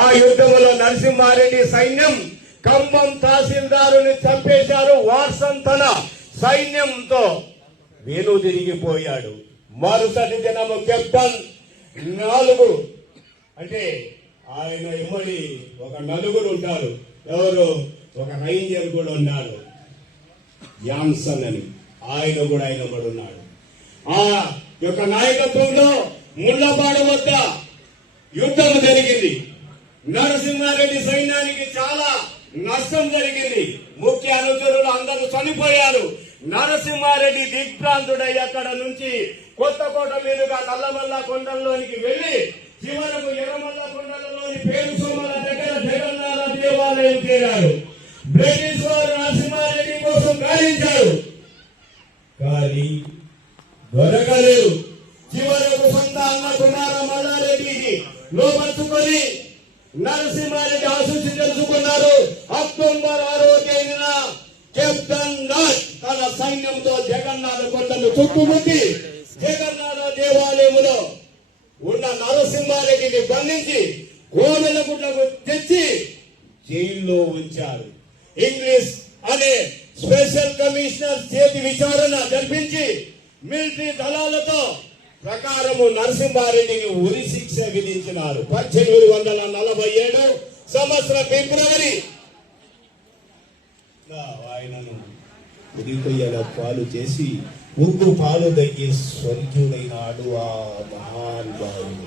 ఆ యుద్ధంలో నరసింహారెడ్డి సైన్యం ఖమ్మం తహసీల్దారుని చంపేశారు. వాట్సన్ తన సైన్యంతో వెనుదిరిగిపోయాడు. మరుసటి దినము కెప్టెన్ 4 అంటే ఆయన ఇమ్మడి ఒక నలుగురు ఉంటారు. ఎవరు? ఒక రైంజర్ కూడా ఉన్నాడు, జాన్సన్ అని. ఆయన కూడా ఆయన ఉన్నాడు. ఆ యొక్క నాయకత్వంలో ముళ్ళపాడ వద్ద యుద్ధం జరిగింది. నరసింహారెడ్డి సైన్యానికి చాలా నష్టం జరిగింది. ముఖ్య అనుచరులు అందరూ చనిపోయారు. నరసింహారెడ్డి దిగ్భ్రాంతుడై అక్కడ నుంచి కొత్తకోట మీదుగా నల్లమల్ల కొండల్లోనికి వెళ్లి చివరకు ఎర్రమల్ల కొండలలోని పేరు సోమల దగ్గర జగన్నాథ దేవాలయం చేరారు. బ్రిటిష్ వారు నరసింహారెడ్డి కోసం గాలించారు, కానీ దొరకలేదు. చివరకు సొంత అన్న కుమార మల్లారెడ్డిని లోపరుచుకొని నరసింహారెడ్డి ఆశీస్సు తెలుసుకున్నారు. అక్టోబర్ 6వ తేదీన కెప్టెన్ నాథ్ తన సైన్యంతో జగన్నాథ కొండను చుట్టుముట్టి జగన్నాథ దేవాలయంలో ఉన్న నరసింహారెడ్డిని బంధించి కోవెలగుడ్లకు తెచ్చి జైల్లో ఉంచారు. ఇంగ్లీష్ అనే స్పెషల్ కమిషనర్ చేతి విచారణ జరిపించి మిలిటరీ దళాలతో ప్రకారము నరసింహారెడ్డిని ఉరి శిక్ష విధించినారు. 1847 సంవత్సరం ఫిబ్రవరి ఆయనను ఉరికొయ్యల పాలు చేసి ఉగ్గు పాలు దగ్గి స్వర్గీయుడైనాడు ఆ మహానుభావుడు.